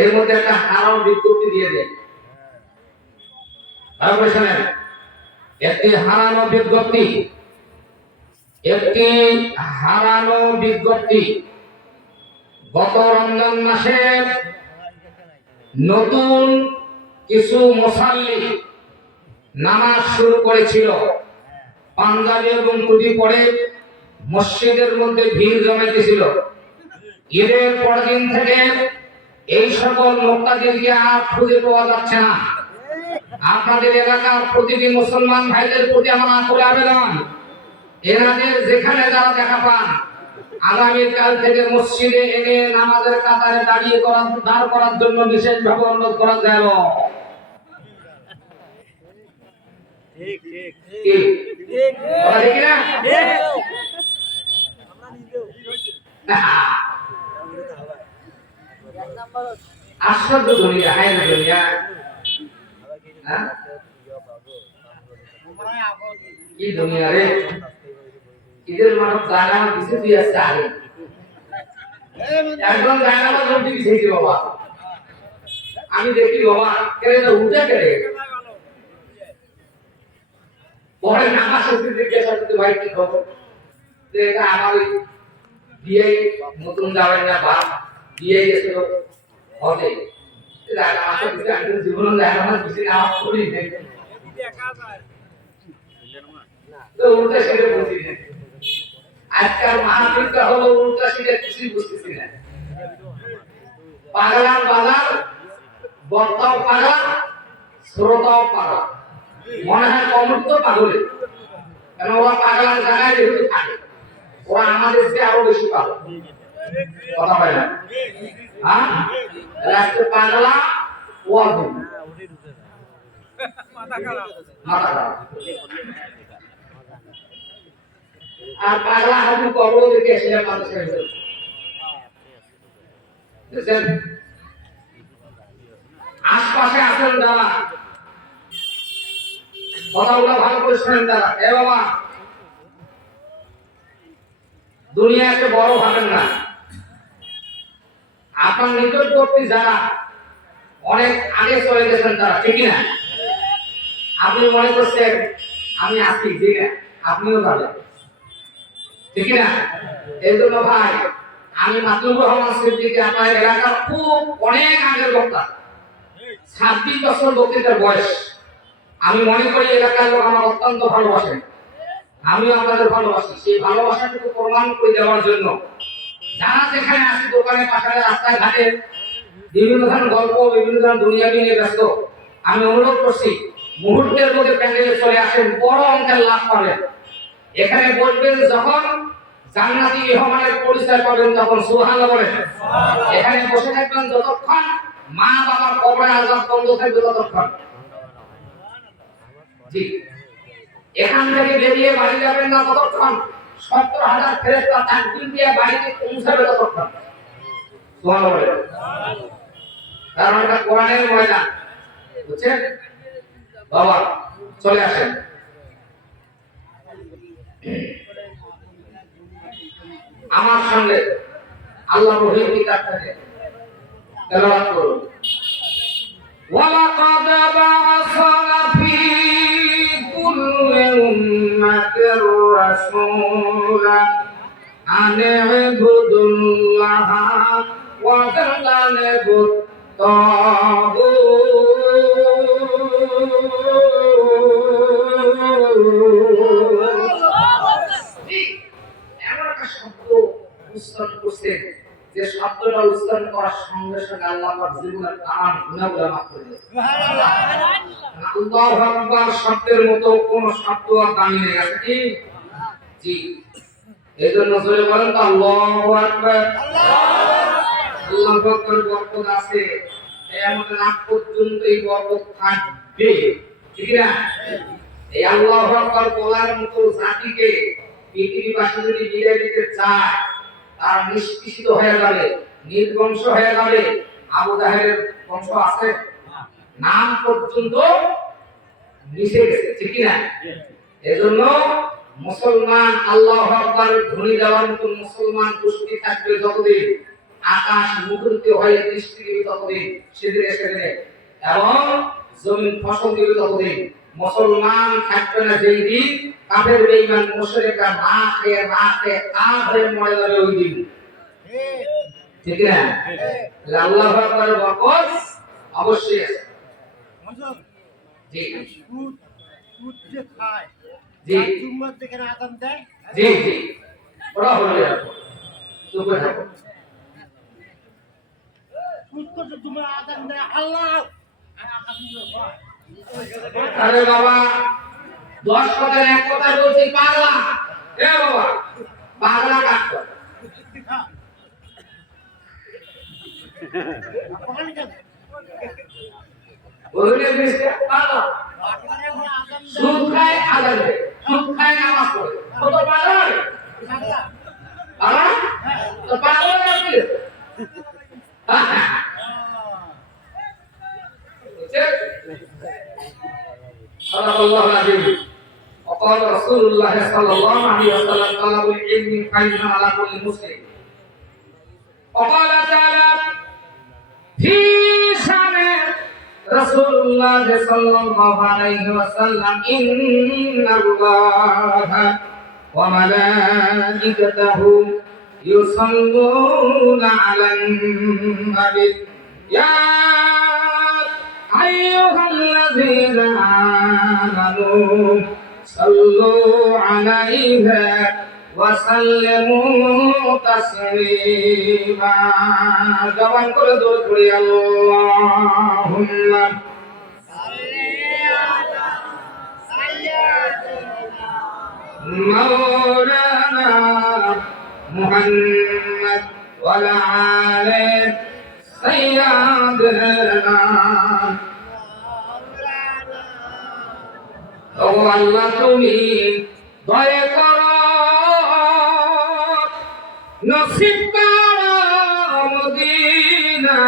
এর মধ্যে একটা হারাম বিজ্ঞপ্তি দিয়ে দেয়। একটি হারানো বিজ্ঞপ্তি গত রমজান মাসে নতুন কিছু মুসাল্লি নামাজ শুরু করেছিল। পাঞ্জাবি এবং টুপি পরে মসজিদের মধ্যে ভিড় জমাইতেছিল। ঈদের পরদিন থেকে এই সকল মুক্তাদিরকে আর খুঁজে পাওয়া যাচ্ছে না। আপনাদের এলাকার প্রতিটি মুসলমান ভাইদের প্রতি আমার আকুল আবেদন, এনাদের যেখানে যারা দেখা পান আগামীকাল থেকে মসজিদে এনে নামাজের কাতারে দাঁড় করার জন্য বিশেষভাবে অনুরোধ করা যায়। আশ্চর্য দুনিয়া, দুনিয়া কি দুনিয়া রে। ঈদের মানব জায়গা কিছু দিয়ে আসছে আগে একদম জায়গা রুটি দিয়েছি বাবা। আমি দেখি বাবা কেড়ে উঠে কেড়ে পরে নামাজ শেষে জিজ্ঞাসা করতে ভাই কি খবর, যে এটা আমার দিয়ে নতুন যাবেন না বা দিয়ে গেছিল হতে জীবন উল্টা সেটা বলছি না। আজকাল মাহফিলটা হলো উল্টা সেটা কিছুই বুঝতেছি না। পাগলার বাজার, বক্তাও পাগলা, শ্রোতাও পাগলা। মনে হয় কমর তো পাগলে, কেন ওরা পাগলার জায়গায় যেহেতু থাকে, ওরা আমাদের চেয়ে আরো বেশি পাগল। কথা হয় না? হ্যাঁ, রাস্তে পাগলা ওয়াজ মাথা খারাপ। আর পাগলা হাবু কবর দেখে এসে মাথা ছেড়ে বুঝছেন। আশপাশে আছেন যারা, কথাগুলো ভালো করে শোনেন তারা। এ বাবা, দুনিয়াকে বড় ভাবেন না। আপনার নিকটবর্তী যারা অনেক আগে চলে গেছেন তারা, ঠিক না? আপনি মনে করছেন আমি আছি, ঠিক না? আপনিও যাবেন, ঠিক না? এই জন্য ভাই, আমি মাতুবুর রহমান সিদ্দিকী আপনার এলাকার খুব অনেক আগের বক্তা, 26 বছর বক্তৃতার বয়স। আমি মনে করি এলাকার লোক আমার অত্যন্ত ভালোবাসেন, আমিও আপনাদের ভালোবাসি। সেই ভালোবাসাটুকু প্রমাণ করে দেওয়ার জন্য যারা যেখানে আসে, দোকানে পাশারে রাস্তায় ঘাটে বিভিন্ন ধরনের গল্প, বিভিন্ন ধরনের দুনিয়াবি নিয়ে ব্যস্ত, আমি অনুরোধ করছি মুহূর্তের মধ্যে প্যান্ডেলে চলে আসেন, বড় অঙ্কের লাভ পাবেন। এখানে বসবেন যখন জান্নাতি মেহমানের পরিচয় পাবেন তখন সুবহানাল্লাহ বলেন। এখানে বসে থাকবেন যতক্ষণ মা বাবার কবরে আযাব বন্ধ থাকবে ততক্ষণ। জি, এখান থেকে বেরিয়ে বাড়ি যাবেন না ততক্ষণ 70,000 ফেরেশতা তাকবীর দিয়ে বাড়িতে পৌঁছাবে ততক্ষণ। সুবহানাল্লাহ বলেন। কারণ এটা কোরআনের ময়দান, বুঝছেন বাবা? চলে আসেন। আমার সঙ্গে আল্লাহ রহিম কিতাব থেকে তেলাওয়াত করুন। ওয়ালাকাদ বা'আসনা ফি কুল্লি উম্মাতির রাসূলা আন ইবুদুল্লাহা ওয়া তা'লাবুত যে শব্দটা উচ্চারণ করার সঙ্গে সঙ্গে আল্লাহ পাক জীবনের তামাম গুনাহগুলো মাফ করে দেন। সুবহানাল্লাহ। আল্লাহু আকবার শব্দের মতো কোন শব্দ আর দামি নেই, আছে কি? জি, এজন্য জোরে বলেন তো আল্লাহু আকবার। আল্লাহু আকবার বরকত আছে, কিয়ামত রাত পর্যন্ত এই বরকত থাকবে, ঠিক না? এই আল্লাহু আকবার বলার মতো জাতিকে পৃথিবীবাসী যদি বিদায় দিতে চায়, তার নিষ্কৃষিত হয়ে যাবে, নির্বংশ হয়ে যাবে। আবু জাহেলের বংশ আছে, নাম পর্যন্ত মিশে গেছে, ঠিক না? এজন্য মুসলমান আল্লাহু আকবারের ধ্বনি দেওয়ার মতো মুসলমান গোষ্ঠী থাকবে যতদিন, আকাশ মুখরিত হয়ে বৃষ্টি দিবে ততদিন সেদিনে সেদিনে, এবং জমিন ফসল দিবে ততদিন। মুসলমান থাকবে না যেই দিন, কাফের বেঈমান মুশরিকরা না খেয়ে কাফ হয়ে মরে যাবে ওই দিন। ঠিক না? আল্লাহু আকবার বরকত অবশ্যই আছে। জি দুধ যে খায়, জি জুম্মার থেকে আযান দেয়, জি জি ওরা হলো চুপ করে থাকো। দুধ করতে জুম্মার আযান দেয় আল্লাহ। আরে বাবা 10 কথার এক কথা বলছি পাগলা। এ বাবা পাগলা কাট বললে মিস্টার পাগলা সুদ খায় আদান দেয়, সুদ খায় নামাজ পড়ে, কত পাগলা পাগলা তো পাগলা না কি صدق الله العظيم. وقال رسول الله صلى الله عليه وسلم طلب العلم خير على كل مسلم. وقال تعالى في شأن رسول الله صلى الله عليه وسلم إن الله وملائكته يصلون على النبي يا أيها الذين آمنوا صلوا عليه وسلموا تسليما. جوان করে দৌড় পড়ি আল্লাহুম্মা مولانا محمد وعلى آله سيدنا. ও আল্লাহ তুমি দয়া করো, নসিব করো মদিনা,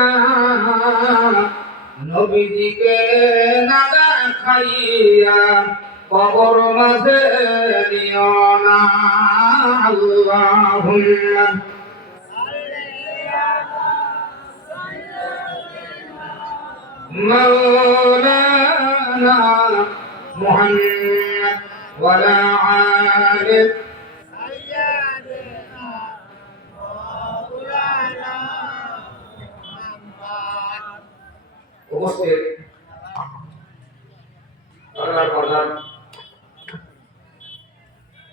নবীজিকে না দেখাইয়া কবর মাঝে নিও না। আল্লাহুম্মা مولانا محمد ولا عارف উপস্থিত আল্লাহর প্রধান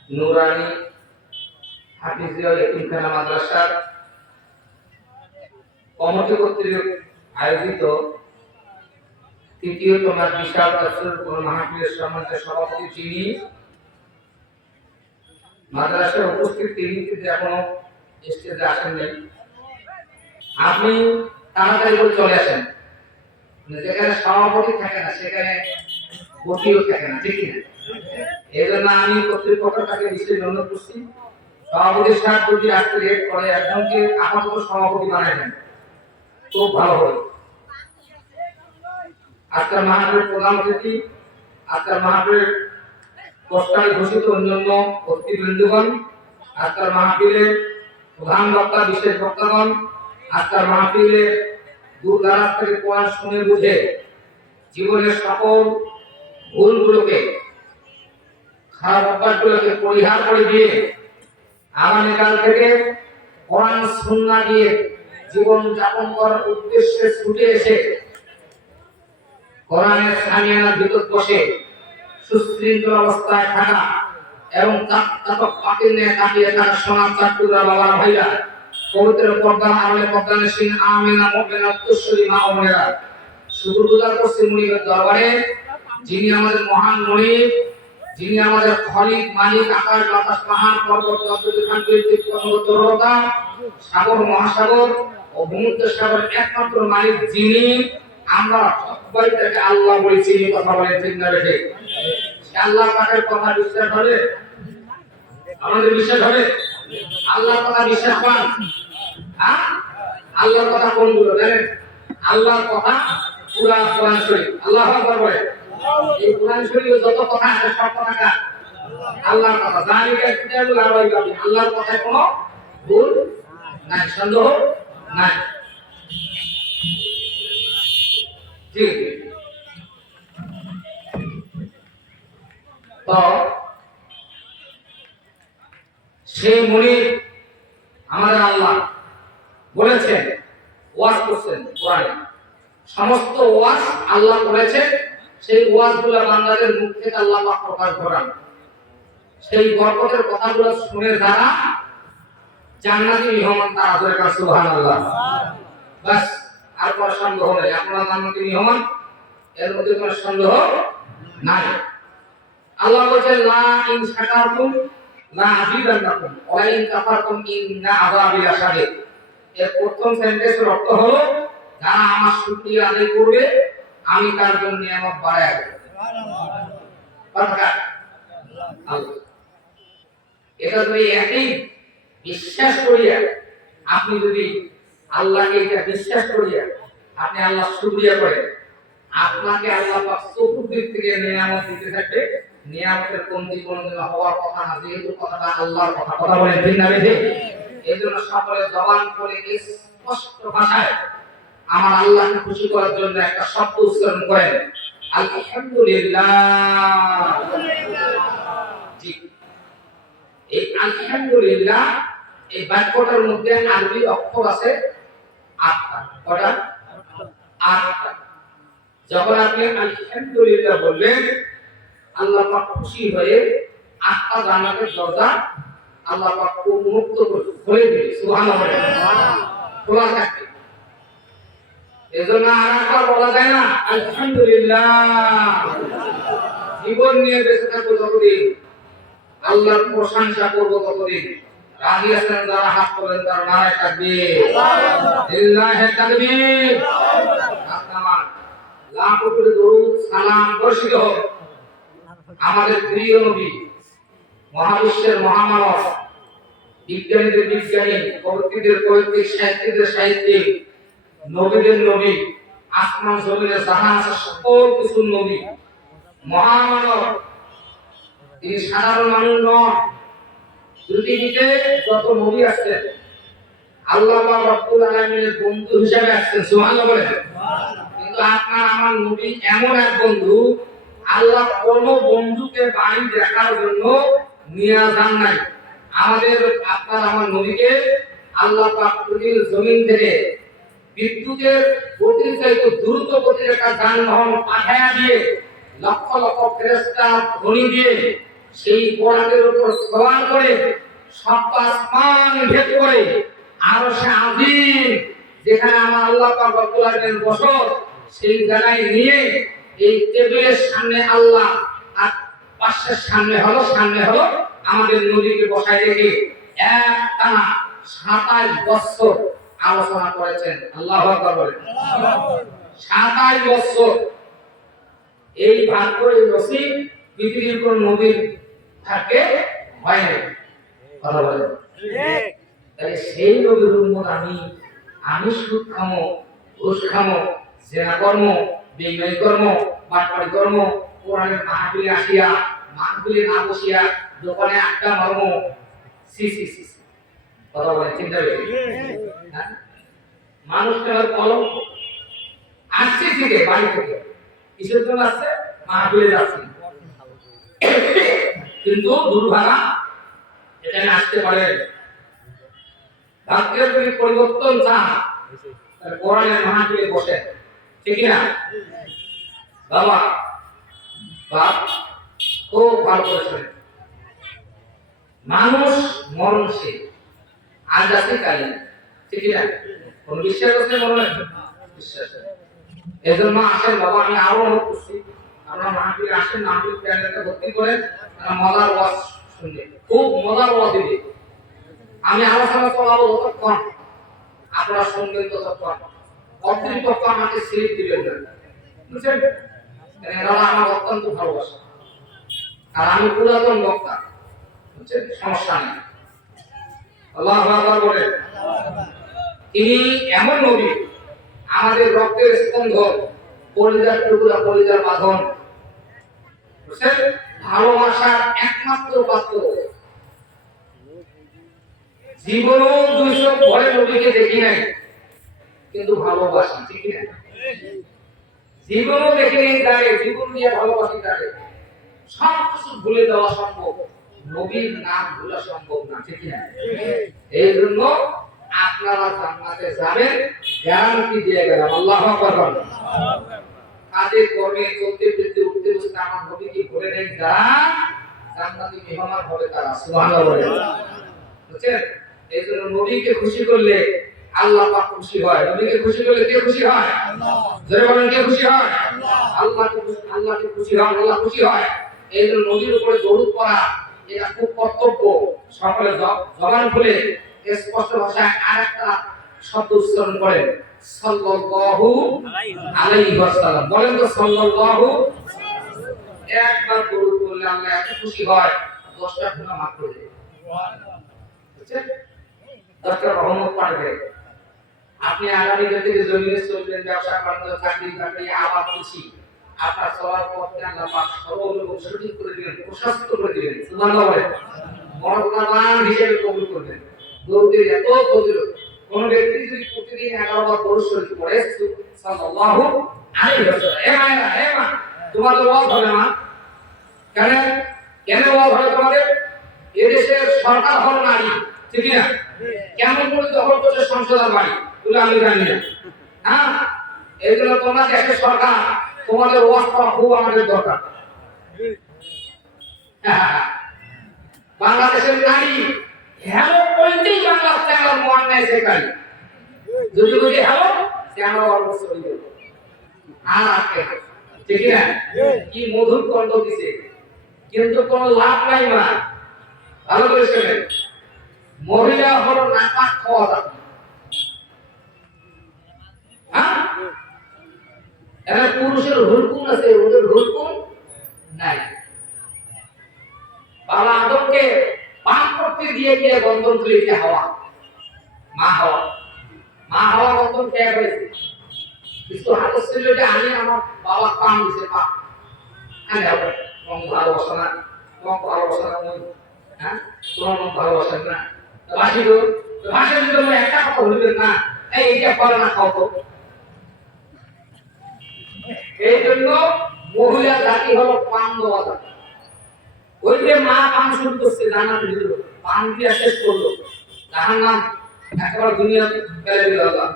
নুরানি হাফিজিয়া ইতিমখানা মাদ্রাসার কমিটি কর্তৃক আয়োজিত তৃতীয়তম বিশাল তাফসীর মাহফিলের সম্মানিত সভাপতি যিনি মাদ্রাসায় উপস্থিত, তিনি কিন্তু এখনো স্টেজে আসেননি। আপনি তাড়াতাড়ি করে চলে আসেন, যেখানে সভাপতি থাকে না সেখানে বকিও থাকে না, ঠিক না? এই জন্য আমি কর্তৃপক্ষের কাছে বিশেষ অনুরোধ করছি, সভাপতি সাহেব যদি আসতে লেট করে একজনকে আপাতত সভাপতি বানায় দেন, খুব ভালো হবে। আজকের মাহফিলের প্রধান অতিথি, আজকের মাহফিলের পোস্টারে ঘোষিত অন্যান্য অতিথিবৃন্দগণ, আজকের মাহফিলের প্রধান বক্তা, বিশেষ বক্তাগণ, আজকের মাহফিলে দূর দারাজ থেকে কোরআন শুনে বুঝে জীবনের সকল ভুলগুলোকে, খারাপ অভ্যাসগুলোকে পরিহার করে দিয়ে আগামীকাল থেকে কোরআন সুন্নাহ দিয়ে জীবন যাপন করার উদ্দেশ্যে ছুটে এসে কোরআনের সামিয়ানার ভিতর বসে সুশৃঙ্খল অবস্থায় থাকা এবং পাখির নিয়ে কাটিয়ে থাকা সমাজ চাটুরা বাবার ভাইরা, পবিত্র পর্দা আমলে পর্দানের সিন আমিনা মুমিনা উত্তরসূরি মা ও বোনেরা, শুকরগুজার করছি মুনিবের দরবারে, যিনি আমাদের মহান মুনিব, যিনি আমাদের খলিক, মালিক, আকাশ বাতাস পাহাড় পর্বত তরতা সাগর মহাসাগর ও ভূমধ্য সাগর একমাত্র মালিক, যিনি আমরা সবাই তাকে আল্লাহ বলেছি। কথা বলে ঠিক না রেখে আল্লাহ পাকের কথা বিশ্বাস হবে, আমাদের বিশ্বাস হবে? আল্লাহর কথা বিশ্বাস করেন? হ্যাঁ, আল্লাহর কথা কোনগুলো জানেন? আল্লাহর কথা পুরা কোরআন শরীফ। আল্লাহু আকবার বলে, এই কোরআন শরীফে যত কথা আছে সব কথা আল্লাহর কথা। জালিকা কিতাবুল আরবি, আল্লাহর কথায় কোনো ভুল নাই, সন্দেহ নাই। জি তো সেই মুনি আমাদের আল্লাহ বলেছেন, ওয়াজ করছেন কোরআনে, সমস্ত ওয়াজ আল্লাহ করেছেন, সেই ওয়াজগুলো বান্দাদের মুখ থেকে আল্লাহ পাক প্রকাশ করান। সেই বরকতের কথাগুলো শুনে যারা জান্নাতি মেহমান তারা ধরে কাছে সুবহানাল্লাহ। বাস, আর কোনো সন্দেহ নেই আপনারা জান্নাতি মেহমান, এর মধ্যে কোনো সন্দেহ নাই। আল্লাহ বলেন লা ইন শাকারতুম লা আযীদান্নাকুম ওয়া ইন কাফারতুম ইন্না আযাবি লাশাদীদ। এর প্রথম সেন্টেন্সের অর্থ হলো যারা আমার শুকরিয়া আদায় করবে আমি তার জন্য নিয়ামত বাড়ায় দেব। আল্লাহ এটা যদি একই বিশ্বাস করিয়া আপনি যদি আল্লাহকে এটা বিশ্বাস করিয়া আপনি আল্লাহ শুকরিয়া করেন, আপনাকে আল্লাহ পাক চতুর্দিক থেকে নিয়ামত দিতে থাকবে। নিয়ামতের কমতি কোনদিন হওয়ার কথা না, যেহেতু কথাটা আল্লাহর কথা। কথা বলেন ঠিক না বেঠিক? এই জন্য সকলে জবান করে স্পষ্ট ভাষায় আমার আল্লাহকে খুশি করার জন্য একটা শব্দ উচ্চারণ করেন, আলহামদুলিল্লাহ। জি, এই আলহামদুলিল্লাহ এই বাক্যটার মধ্যে আরবি অক্ষর আছে 8টা। কয়টা? 8টা। যখন আপনি আলহামদুলিল্লাহ বলবেন আল্লাহ পাক খুশি হয়ে 8টা জান্নাতের দরজা আল্লাহ পাক উন্মুক্ত করে দিবে। সুবহানাল্লাহ। খোলা থাকবে। এজন্য আরেকবার বলা যায় না আলহামদুলিল্লাহ। জীবন নিয়ে বেঁচে থাকবো যতদিন, আল্লাহর প্রশংসা করবো ততদিন। রাজি আছেন যারা হাত তোলেন তার নারায়ে তাকবীর, লিল্লাহি তাকবীর। আপনার লাখ কোটি দরুদ সালাম বর্ষিত হোক আমাদের প্রিয় নবী, মহাবিশ্বের মহামানব, বিজ্ঞানীদের বিজ্ঞানী, কবিদের কবিত্বিক, সাহিত্যিকদের সাহিত্যিক, নবীদের নবী, আসমান জমিনের জাহান সকল কিছুর নবী, মহামানব। তিনি সাধারণ মানুষ নন। পৃথিবীতে যত নবী আসছেন আল্লাহ পাক রব্বুল আলামিনের বন্ধু হিসেবে আসছেন। সুবহানাল্লাহ বলেন। কিন্তু আপনার আমার নবী এমন এক বন্ধু, আল্লাহ কোন বন্ধুকে বাড়ি দেখার জন্য নিয়ে যান নাই। আমাদের আপনার আমার নবীকে আল্লাহ পাক পৃথিবীর জমিন থেকে বিদ্যুতের গতির চাইতে দ্রুত গতির একটা যানবাহন পাঠায়া দিয়ে লক্ষ লক্ষ ফেরেশতা ধ্বনি দিয়ে সেই কোরআনের উপর সওয়ার করে সপ্ত আসমান ভেদ করে আরশে আজিম যেখানে আমার আল্লাহ পাক রব্বুল আলামিনের বসত, সেই জায়গায় নিয়ে এই টেবিলের সামনে আল্লাহ আর পাশের সামনে হলো আমাদের নবীকে বসায় রেখে একটানা 27 বছর আলোচনা করেছেন। আল্লাহু আকবার বলেন। 27 বছর এই ভাগ্য, এই নসিব পৃথিবীর কোন নবীর থাকে হয় না। কথা বলেন ঠিক? তাই সেই নবীর উম্মত আমি সুদ খামো, ঘুষ খামো, জেনা কর্ম, বেঈমানি কর্ম, বাটপাড়ি কর্ম, কোরআনের মাহফিলে আসিয়া মাহফিলে না বসিয়া দোকানে আড্ডা মারব। সি সি সি সি। কথা বলেন চিন্তা করে মানুষকে আর কলঙ্ক আসছে থেকে বাড়ি থেকে কিসের জন্য আসছে? মাহফিলে যাচ্ছে। কিন্তু দুর্ভাগা এখানে আসতে পারে। ভাগ্যের যদি পরিবর্তন চান তাহলে কোরআনের মাহফিলে বসে, ঠিক না বাবা? বাপ খুব ভালো করেছেন। মানুষ মরণশীল, আজ আছে কাল, ঠিক না? কোন বিশ্বাস আছে মনে হয়? বিশ্বাস। এজন্য আসেন বাবা, আমি আরো অনুরোধ করছি আপনারা মাহফিলে আসেন, মাহফিল প্যান্ডেলটা ভর্তি করেন, মজার ওয়াজ শুনবে, খুব মজার ওয়াজ দিবে। আমি আলোচনা চলাবো যতক্ষণ, আপনারা শুনবেন ততক্ষণ। অতিরিক্ত আমাকে স্লিপ দিবেন না, বুঝছেন? এরা আমার অত্যন্ত ভালোবাসা, আর আমি পুরাতন বক্তা, বুঝছেন? সমস্যা নেই। আল্লাহু আকবার বলে। তিনি এমন নবী, আমাদের রক্তের স্পন্দন, কলিজার টুকরা, কলিজার বাঁধন, বুঝছেন? ভালোবাসার একমাত্র পাত্র। জীবনও 200 ঘরে নবীকে দেখি নাই, কিন্তু ভালোবাসি, ঠিক না? জীবনও দেখে নিয়ে যায়, জীবন দিয়ে ভালোবাসি তাকে। সব কিছু ভুলে দেওয়া সম্ভব, নবীর নাম ভুলা সম্ভব না, ঠিক না? এই জন্য আপনারা জান্নাতে যাবেন, গ্যারান্টি দিয়ে গেলাম। আল্লাহু আকবার। কাজে কর্মে চলতে ফিরতে উঠতে বসতে আমার নবীকে ভুলে নেই যারা জান্নাতি মেহমান হবে তারা। সুবহানাল্লাহ। বুঝছেন? এই জন্য নবীকে খুশি করলে আল্লাহ পাক খুশি হয়। নবীকে খুশি করলে কে খুশি হয়? আল্লাহ। যারা বলেন কে খুশি হয়? আল্লাহ। আল্লাহকে খুশি হয়, আল্লাহ খুশি হয়। এই জন্য নবীর উপরে দরুদ পড়া এটা খুব কর্তব্য। সকলে জবান খুলে স্পষ্ট ভাষায় আরেকটা শব্দ উচ্চারণ করেন, সাল্লাল্লাহু আলাইহি ওয়াসাল্লাম। বলেন তো সাল্লাল্লাহু। একবার দরুদ পড়লে আল্লাহ এত খুশি হয় 10টা গুনাহ মাফ করে দেয়। বুঝছেন? 10টা রহমত পাঠাবে। আপনি আগামী দিনে জমিনে চলবেন, ব্যবসা বাণিজ্য, চাকরি বাকরি, আবাদ কৃষি, আপনার চলার পথে আল্লাহ পাক সর্বলোক সঠিক করে দিবেন, প্রশস্ত করে দিবেন। সুবহানাল্লাহ। মরণবান হিসেবে কবুল করবেন। দরুদের এত ফজিলত, কোন ব্যক্তি যদি প্রতিদিন 11 বার দরুদ শরীফ পড়ে সাল্লাল্লাহু আলাইহি ওয়াসাল্লাম, এ মায়েরা, এ মা, তোমাদের ওয়াজ হবে না কেন? কেন ওয়াজ হবে তোমাদের? এদেশের সরকার হল নারী, ঠিক না? কেমন করে দখল করছে সংসদের বাড়ি, বলে আমি জানি না। হ্যাঁ, এই জন্য তোমরা দেশের সরকার, তোমাদের ওয়াজ করা খুব আমাদের দরকার। বাংলাদেশের নারী হ্যালো বলতেই বাংলা চ্যানেল মন নেয় সেখানে, যদি যদি হ্যালো চ্যানেল অবশ্যই হয়ে যাবে। আর আজকে ঠিক না? কি মধুর কণ্ঠ দিছে, কিন্তু কোনো লাভ নাই মা। ভালো করে শোনেন, মহিলা হলো নাপাক খাওয়া দাওয়া। হ্যাঁ, এখানে পুরুষের হুলকুম আছে, ওদের হুলকুম নাই। বাবা আদমকে পান করতে দিয়ে গিয়ে বন্ধন খুলেছে হাওয়া, মা হাওয়া। মা হাওয়া বন্ধন ত্যাগ হয়েছে। কিছু হাদস ছিল যে আমি আমার বাবা পান দিছে, পা আমি হবে তোমার ভালোবাসা না, তোমার ভালোবাসা না, হ্যাঁ তোমার ভালোবাসা না, বাসি গো ভাষা দিতে একটা কথা বলবেন না, এইটা করে না, খাও তো। এই জন্য মহিলা জাতি হলো পান দেওয়া জাতি। ওই যে মা পান শুরু করছে, জান্নাতে দিল, পান দিয়ে শেষ করলো, জাহান্নাম একেবারে দুনিয়া ফেলে দিল আল্লাহ।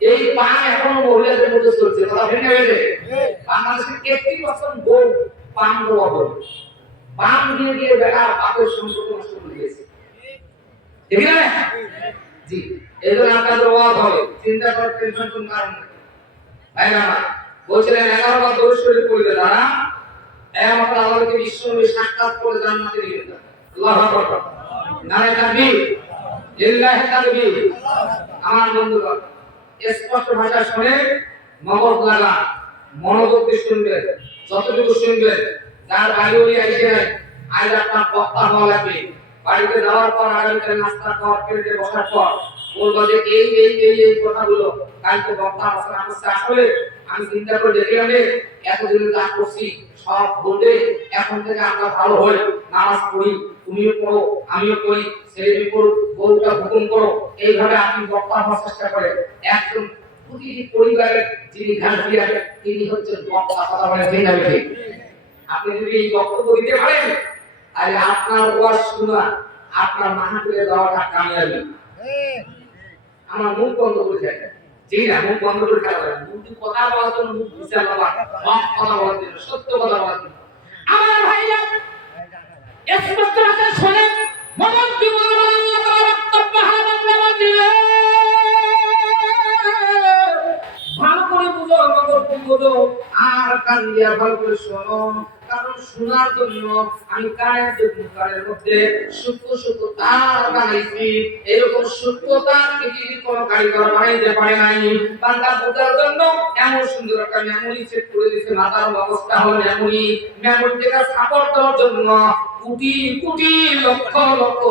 এই পান এখনো মহিলাদের মধ্যে চলছে, কথা ভেঙে গেছে। বাংলাদেশের 33% বউ পান দেওয়া বলে, পান দিয়ে দিয়ে বেকার বাপের সম্পর্ক নষ্ট করে দিয়েছে, ঠিক না? জি, এই জন্য আপনাদের ওয়াজ হবে, চিন্তা করার টেনশন কোন কারণ নেই। ভাই না বলছিলেন 11 বার দরুদ শরীফ পড়লে তারা একমাত্র আল্লাহকে বিশ্বনবী সাক্ষাৎ করে জান্নাতে নিয়ে যাবে। আল্লাহু আকবার। নারে তাকবীর, লিল্লাহি তাকবীর। আমার বন্ধুগণ, স্পষ্ট ভাষা শুনে মগজ লাগা, মনোযোগ দিয়ে শুনবেন, যতটুকু শুনবেন। যার বাড়ি আইসে আজ আপনার বক্তা হওয়া লাগবে, বাড়িতে যাওয়ার পর আগামীকাল নাস্তা খাওয়ার পেটে বসার পর বলবো যে এই কথাগুলো কালকে বক্তা বসার আমার আসলে আমি চিন্তা করে দেখলাম এতদিন যা করছি সব বলবে, এখন থেকে আমরা ভালো হই, নামাজ পড়ি, তুমিও পড়ো, আমিও পড়ি, ছেলে পড়ো, বউটা হুকুম করো, এইভাবে আপনি বক্তা হওয়ার চেষ্টা করেন। একজন প্রতিটি পরিবারের যিনি ঘাটিয়া তিনি হচ্ছেন বক্তা, কথা বলে ঠিক না ঠিক? আপনি যদি এই বক্তব্য দিতে পারেন তাহলে আপনার ওয়াজ শোনা, আপনার মাহফিলে যাওয়াটা কামিয়াবি। আমার মুখ বন্ধ করে যায়, জি না, মুখ বন্ধ করে খেলা যায়, মুখ কথা বলার জন্য, মুখ বিচার বলা, হক কথা বলার জন্য, সত্য কথা বলার জন্য। আমার ভাইরা স্পষ্ট ভাষায় শোনেন, মোহাম্মদ জীবন আল্লাহ তাআলা বক্তব্য হারাম নামা দিলে ভালো করে বুঝো, মগজ বুঝো, আর কান দিয়া ভালো করে শোনো। কারণ শোনার জন্য আমি কানের মধ্যে সূক্ষ্ম তার বানাইছি, এরকম সূক্ষ্ম তার পৃথিবীর কোনো কারিগর বানাইতে পারে নাই। বান্দা বোঝার জন্য এমন সুন্দর একটা মেমোরি সেট করে দিয়েছে, মাথার অবস্থা হলো এমনই। মেমোরিটাকে সাপোর্ট দেওয়ার জন্য কোটি কোটি লক্ষ লক্ষ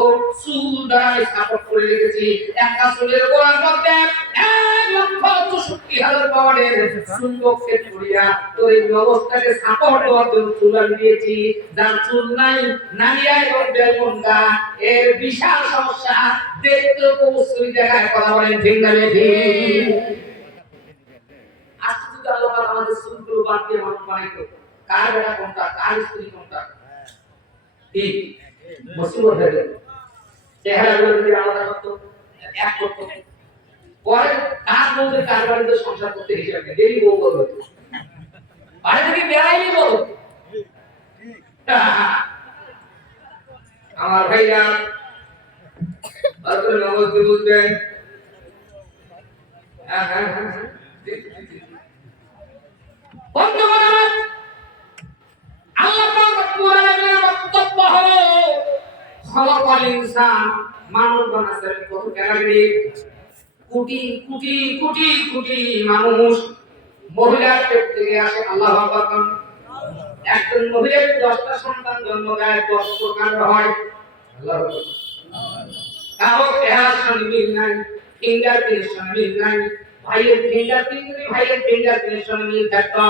চুল দ্বারা সাপোর্ট করে রেখেছি। একটা চুলের গোড়ার মধ্যে 1,64,000 পাওয়ারের চুম্বক সেট করিয়া তোর এই অবস্থাকে সাপোর্ট দেওয়ার জন্য চুল দিয়েছি, যার চুল নাই নালিয়া এবং বেলমুন্ডা এর বিশাল সমস্যা, দেখতে কৌশলী দেখায়। কথা বলেন ঠিক না ঠিক? আজকে যদি আল্লাহ পাক আমাদের চুলগুলো বাদ দিয়ে মানুষ বানাইতো, কার বেটা কোনটা, কার স্ত্রী কোনটা, ঠিক মুসিবত হয়ে যেত। চেহারাগুলো যদি আলাদা করতো, এক করতো, পরে কার বলতে কার বাড়িতে সংসার করতে হিসাবে দেরি বউ বলবে, বাড়ি থেকে বেড়াইনি বলো। আমার ভাইয়া আসলে নামাজ বুঝবেন। বন্ধুগণ আমার, আল্লাহ পাক রব্বুল আলামিনের বক্তব্য হলো খলাকাল ইনসান, মানব বানাছেন কত ক্যাটাগরি, কোটি কোটি কোটি কোটি মানুষ মহিলার পেট থেকে আসে। আল্লাহ পাক একজন মহিলা 10টা সন্তান জন্ম দেয়, 10 প্রকার হয়। আল্লাহ পাক কারো চেহারার সঙ্গে মিল নাই, ফিঙ্গারপ্রিন্টের সঙ্গে মিল নাই। ভাইয়ের ফিঙ্গারপ্রিন্টের সঙ্গে মিল থাকতো।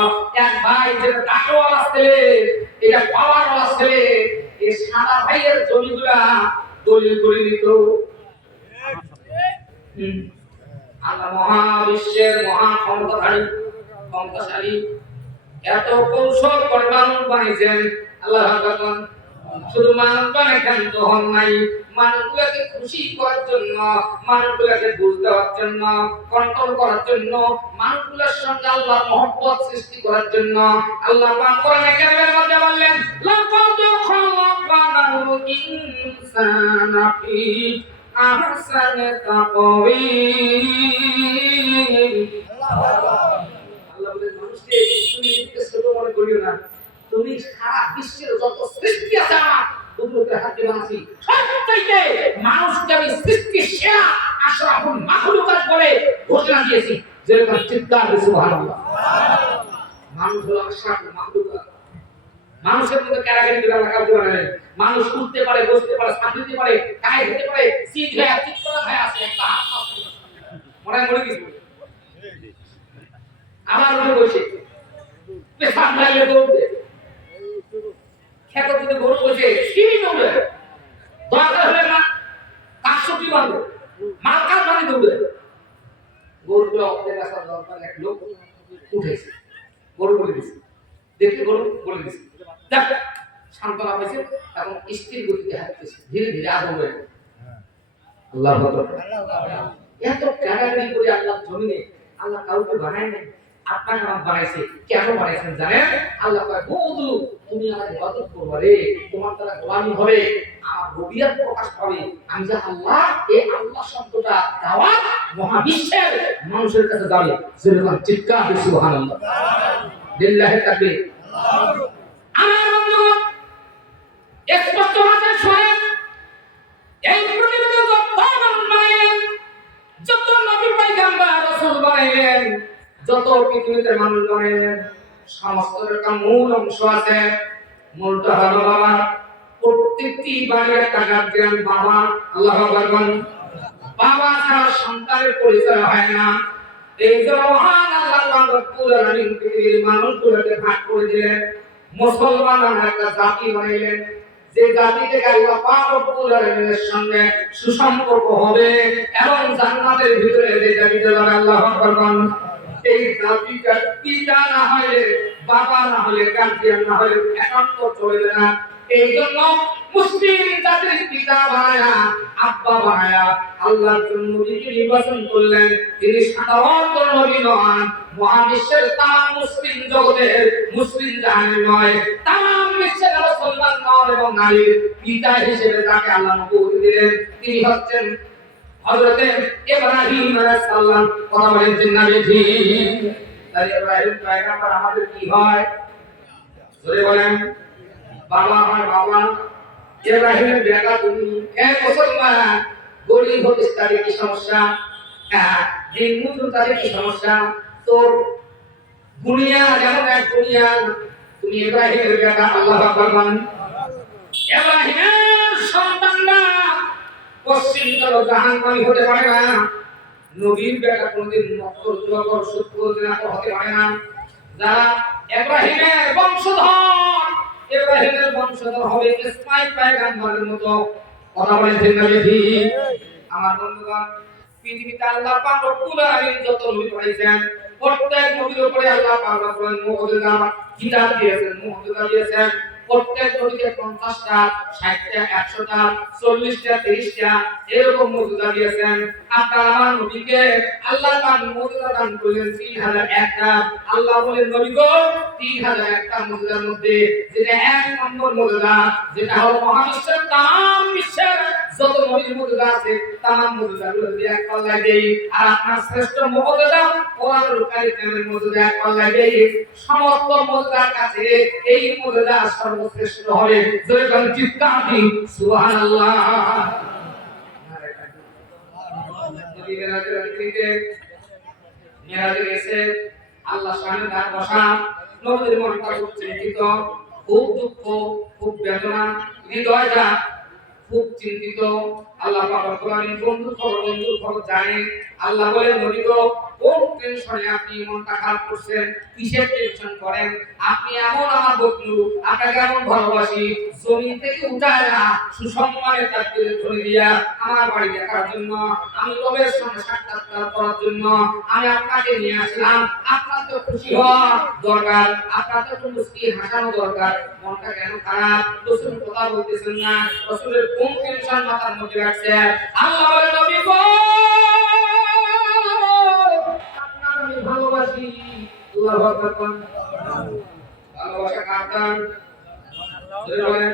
এক ভাই যেটা টাকাওয়ালা ছেলে, এটা পাওয়ারওয়ালা ছেলে, এই সাদা ভাইয়ের জমিগুলা দলিল করে নিত। আল্লাহ মহাবিশ্বের মহা ক্ষমতাশালী, এত কৌশল করে মানুষ বানিয়েছেন। আল্লাহ ভগবান শুধু মানুষ বানাইছেন তো হন নাই, মানুষগুলোকে খুশি করার জন্য, মানুষগুলোকে বুঝ দেওয়ার জন্য, কন্ট্রোল করার জন্য, মানুষগুলোর সঙ্গে আল্লাহ মহব্বত সৃষ্টি করার জন্য। আল্লাহ পাক কোরআনে কারীমের মধ্যে বললেন, লাকাদ খালাকনাল ইনসানা ফি আহসানি তাকওয়িম। আল্লাহ বলেন, মানুষকে তুমি ছোট মনে করিও না, তুমি সারা বিশ্বের যত সৃষ্টি আছে আমার দুটোকে হাতে বানাচ্ছি, সবচাইতে মানুষকে আমি সৃষ্টি সেরা আশরাফুল মাখলুকাত বলে ঘোষণা দিয়েছি। যেরকম চিৎকার দিয়ে সুবহানাল্লাহ। মানুষ হলো আশরাফুল মাখলুকাত। মানুষের মধ্যে ক্যারাক্টার গুলো আল্লাহ কাউকে বানালেন। মানুষ উঠতে পারে, বসতে পারে, সামনে পারে, গায়ে হতে পারে, সিট হয়ে চিৎকার হয়ে আছে, একটা হাত মনে মনে কিছু আমার মনে বসে পেছাব লাগলে দৌড়বে, খেতে যদি গরু বসে সিঁড়ি দৌড়বে, দরকার হলে না কাশটি বাঁধবে, মালকার বানি দৌড়বে। গরুগুলো অপেক্ষা রাখার দরকার, এক লোক উঠেছে, গরু বলে দিছে, দেখে গরু বলে দিছে, দেখ সান্ত্বনা পেয়েছে, এবং স্থির গতিতে হাঁটতেছে, ধীরে ধীরে আদম হয়ে। আল্লাহ এত ক্যারাক্টারি করে আল্লাহ জমিনে আল্লাহ কাউকে বানায় নাই, আপনাকে আমার বানাইছে। কেন বানাইছেন জানেন? আল্লাহ কয়, বন্ধু তুমি আমার ইবাদত করবে রে, তোমার দ্বারা গোলামি হবে, আমার রবিয়াত প্রকাশ পাবে। আমি যে আল্লাহ, এই আল্লাহ শব্দটা দাওয়াত মহাবিশ্বের মানুষের কাছে যাবে। যেরকম চিৎকার দিয়ে সুবহানাল্লাহ, লিল্লাহি তাকবীর। আমার বন্ধু স্পষ্ট ভাষায় শুনেন, এই পৃথিবীতে যত মানুষ বানাইলেন, যত নবী পয়গম্বর রাসূল বানাইলেন, যত পৃথিবীতে মানুষ বানাইলেন, সমস্ত একটা মূল অংশ আছে। মূলটা হলো বাবা। প্রত্যেকটি বাড়ির একটা গার্জিয়ান বাবা। আল্লাহ ভগবান বাবা ছাড়া সন্তানের পরিচয় হয় না। এই যে মহান আল্লাহ রব্বুল আলামিন পৃথিবীর মানুষগুলোকে ভাগ করে দিলেন, মুসলমান নামে একটা জাতি বানাইলেন। যে জাতি থেকে আল্লাহ পাক রব্বুল আলামিনের সঙ্গে সুসম্পর্ক হবে এবং জান্নাতের ভিতরে যে জাতিতে যাবে। আল্লাহ ভগবান এই জাতিটা পিতা না হলে, বাবা না হলে, গার্জিয়ান না হলে একান্ত চলবে না। এই জন্য মুসলিম জাতির পিতা বানায়া, আব্বা বানায়া আল্লাহর জন্য নবীকে নির্বাচন করলেন। তিনি সাধারণ নবী নন, মহাবিশ্বের তাম মুসলিম জগতের, মুসলিম জাহানের নয়, তাম বিশ্বের মুসলমান নর এবং নারীর পিতা হিসেবে তাকে আল্লাহ নবুয়ত দিলেন। তিনি হচ্ছেন হযরত ইব্রাহিম আলাইহিস সালাম। কথা বলেন ঠিক না ঠিক? তাই ইব্রাহিম পয়গম্বর আমাদের কি হয়? জোরে বলেন, বাবা হয়। বাবা ইব্রাহিমের বেটা তুমি। এক মুসলমান গরিব হতিস, তাদের কি সমস্যা? দিন মজুর, তাদের কি সমস্যা? তোর দুনিয়া যেমন এক দুনিয়া, তুমি ইব্রাহিমের বেটা। আল্লাহ আকবার। ইব্রাহিমের সন্তানরা পশ্চিম কালো জাহান্নামী হতে পারে না। নবীর বেটা কোনদিন নকল সূত্র হতে পারে না। যারা ইব্রাহিমের বংশধর, ইব্রাহিমের বংশধর হবে ইসমাঈল পয়গম্বরের মতো। কথা বলেন ঠিক না ঠিক? আমার বন্ধুগণ, পৃথিবীতে আল্লাহ পাক রব্বুল আলামিন যত নবী পাঠাইছেন, প্রত্যেক নবীর উপরে আল্লাহ পাক রব্বুল আলামিন মুজিজা কিতাব দিয়েছেন, মুজিজা দিয়েছেন। প্রত্যেক নবীকে 50টা, 60টা, 100টা, 40টা, 30টা এরকম মুজিজা দিয়েছেন। আপনার আমার নবীকে আল্লাহ পাক মুজিজা দান করলেন 3001টা। আল্লাহ বলেন, নবী গো 3001টা মুজিজার মধ্যে যেটা এক নম্বর মুজিজা, যেটা হলো মহাবিশ্বের তাম বিশ্বের যত নবীর মুজিজা আছে তাম মুজিজাগুলো দিয়ে এক পাল্লায় দেই। আর আপনার শ্রেষ্ঠ মুজিজা কোরআনুল কারীমের মুজিজা এক পাল্লায় দেই। সমস্ত মুজিজার কাছে এই মুজিজা সর্বশ্রেষ্ঠ হবে। জোরে বলেন চিৎকার দিন সুবহানাল্লাহ। নবী মেরাজের রাত্রিতে মেরাজে গেছে, আল্লাহ সামনে তার বসা। নবীর মনটা খুব চিন্তিত, খুব দুঃখ, খুব বেদনা, হৃদয়টা খুব চিন্তিত। আল্লাহ পাক রব্বুল আলামিন বন্ধুর খবর জানেন। আল্লাহ বলেন, নবী গো কোন টেনশনে আপনি মনটা খারাপ করছেন, কিসের টেনশন করেন? আপনি এমন আমার বন্ধু, আপনাকে এমন ভালোবাসি, জমিন থেকে উঠায় না সুসম্মানের তাকবীর ধ্বনি দিয়া আমার বাড়ি দেখার জন্য, আমি রবের সঙ্গে সাক্ষাৎকার করার জন্য আমি আপনাকে নিয়ে আসলাম। আপনার তো খুশি হওয়া দরকার, আপনার তো একটু মুস্কি হাসানো দরকার। মনটা কেন খারাপ? রাসূল কথা বলতেছেন না, রাসূলের কোন টেনশন মাথার মধ্যে রাখছে? আল্লাহ বলেন, নবী গো আপনার আমি ভালোবাসি। আল্লাহু আকবার। ভালোবাসা কার দান? বলেন,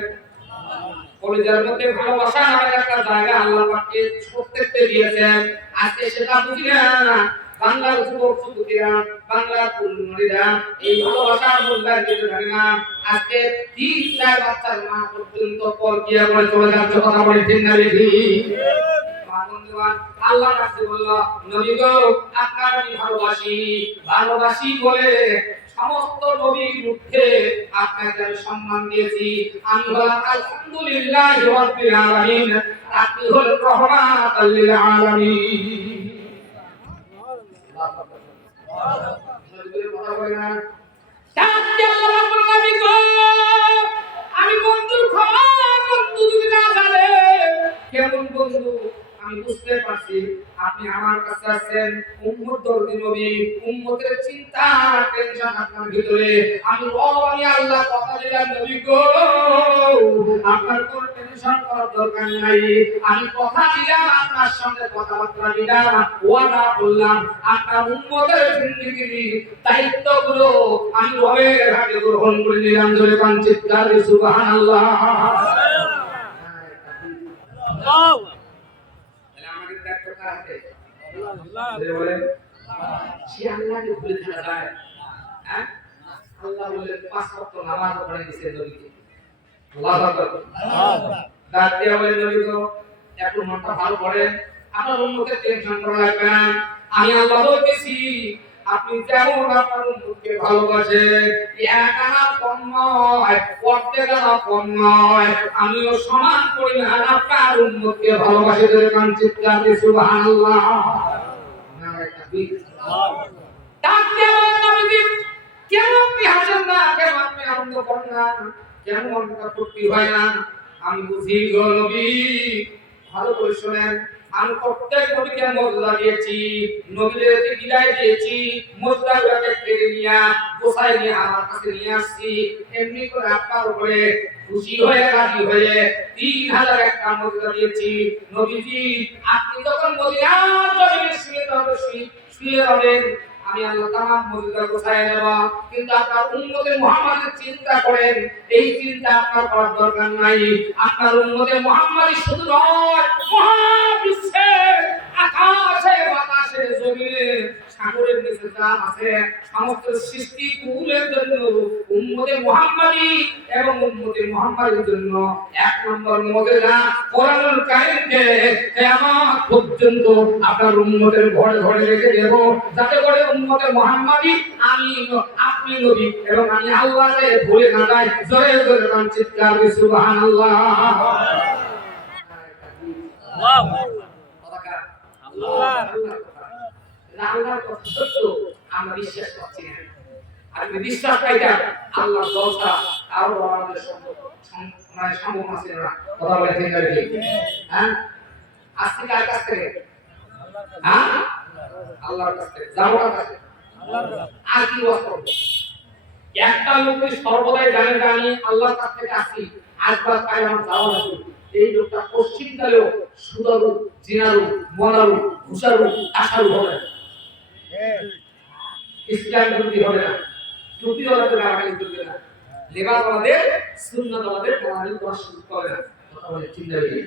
কলিজার মধ্যে ভালোবাসা নামের একটা জায়গা আল্লাহ পাককে প্রত্যেককে দিয়েছেন। আজকে সেটা বুঝি না। বাংলার যুবক যুবতীরা, বাংলার তরুণীরা এই ভালোবাসার মূল্যায়ন দিতে জানে না। আজকে 3-4 বাচ্চার মা পর্যন্ত পরকিয়া করে চলে যাচ্ছে। কথা বলে ঠিক না ঠিক? আল্লাহ রাসূল বলল, নবী গো আপনার আমি ভালোবাসি, ভালোবাসি বলে সমস্ত নবীর মুখে আপনাকে আমি সম্মান দিয়েছি। আমি হলাম আলহামদুলিল্লাহি রাব্বিল আলামিন, আপনি হলেন রহমাতাল লিল আলামিন। আমি বন্ধুর খবর বন্ধু যদি না জানে কেমন বন্ধু আমি বুঝতে পারছি। আপনি আমার কাছে আছেন উম্মত দরদি নবী, উম্মতের চিন্তা টেনশন আপনার ভিতরে। আমি আল্লাহ কথা দিলাম, নবী গো আপনার কোনো টেনশন করার দরকার নাই। আমি কথা দিলাম, আপনার সঙ্গে কথাবার্তা দিলাম, ওয়াদা করলাম আপনার উম্মতের জিন্দেগির দায়িত্বগুলো আমি রবের হাতে গ্রহণ করে নিলাম। জোরে কোন চিৎকার সুবহানাল্লাহ। আল্লাহ বলে 5 ওয়াক্ত নামাজ পড়ে দিয়েছে নবীকে। আল্লাহু আকবার। ডাক দিয়া বলে, নবী গো একটু মনটা ভালো করেন, আপনার উম্মতের টেনশন করা লাগবে না। আমি আল্লাহ বলতেছি আপনি যেমন আপনার উম্মতকে ভালোবাসেন, একানা কম নয়, অর্ধেকানা কম নয়, আমিও সমান পরিমাণ আপনার উম্মতকে ভালোবাসি। ধরে কান চিৎকার দিয়ে সুবহানাল্লাহ। নারে তাকবীর। ডাক দিয়া বলেন, নবীজি কেন আপনি হাসেন না, কেন আপনি আনন্দ করেন না, কেন মনটা ফুর্তি হয় না? আমি বুঝি গো নবী, ভালো করে শুনেন। আমি প্রত্যেক নবীকে মর্যাদা দিয়েছি, নবীদেরকে বিদায় দিয়েছি, মর্যাদাগুলোকে কেড়ে নিয়ে গোছায় নিয়ে আমার কাছে নিয়ে আসছি। এমনি করে আপনার উপরে খুশি হয়ে রাজি হয়ে 3001টা মর্যাদা দিয়েছি। নবীজি আপনি যখন মদিনার জমিনে শুয়ে রবেন, আমি আল্লাহ তাআলা মর্যাদা গোছায় নেব। কিন্তু আপনার উম্মতে মুহাম্মাদের চিন্তা করেন, এই চিন্তা আপনার করার দরকার নাই। আপনার উম্মতে মুহাম্মাদি শুধু নয়, মহাবিশ্বের আকাশে বাতাসে জমিনে সাগরের নিচে যা আছে সমস্ত সৃষ্টি কুলের জন্য উম্মতে মুহাম্মাদি এবং উম্মতে মুহাম্মাদের জন্য এক নম্বর মুজিজা কোরআনুল কারীমকে কিয়ামত পর্যন্ত আপনার উম্মতের ঘরে ঘরে রেখে দেব, যাতে করে উম্মতে মুহাম্মাদি আমি আপনি নবী এবং আমি আল্লাহকে ভুলে না যাই। জোরে জোরে কোন চিৎকার দিয়ে সুবহানাল্লাহ। আল্লাহ আল্লাহ আল্লাহ কথা সত্য আমরা বিশ্বাস করছি না। আর যদি বিশ্বাস পাইতাম আল্লাহর জলসা আরো আমাদের মানে সম্ভব আছে না কথা বলে ঠিক আছে হ্যাঁ আজকে কার কাছ থেকে হ্যাঁ আল্লাহর কাছ থেকে যাবো কার কাছে আর কি ওয়াজ করবো একটা লোককে সর্বদাই জানে যে আমি আল্লাহর কাছ থেকে আসি আসবার কালে আমার যাওয়া লাগবে এই লোকটা পশ্চিমকালেও সুদারু জিনারু মনারু ঘুষারু আশারু হবে ইসলাম বিরোধী হবে না টুপি ওলাদের গালাগালি করবে না লেবাস ওলাদের সুন্নাত ওলাদের গালাগালি করা শুরু করে না কথা বলে চিন্তা করি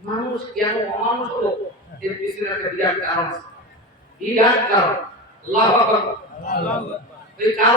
মানুষ কেন অমানুষ হলো এর পিছনে একটা বিরাট কারণ আছে বিরাট কারণ আল্লাহু আকবার এই কারণ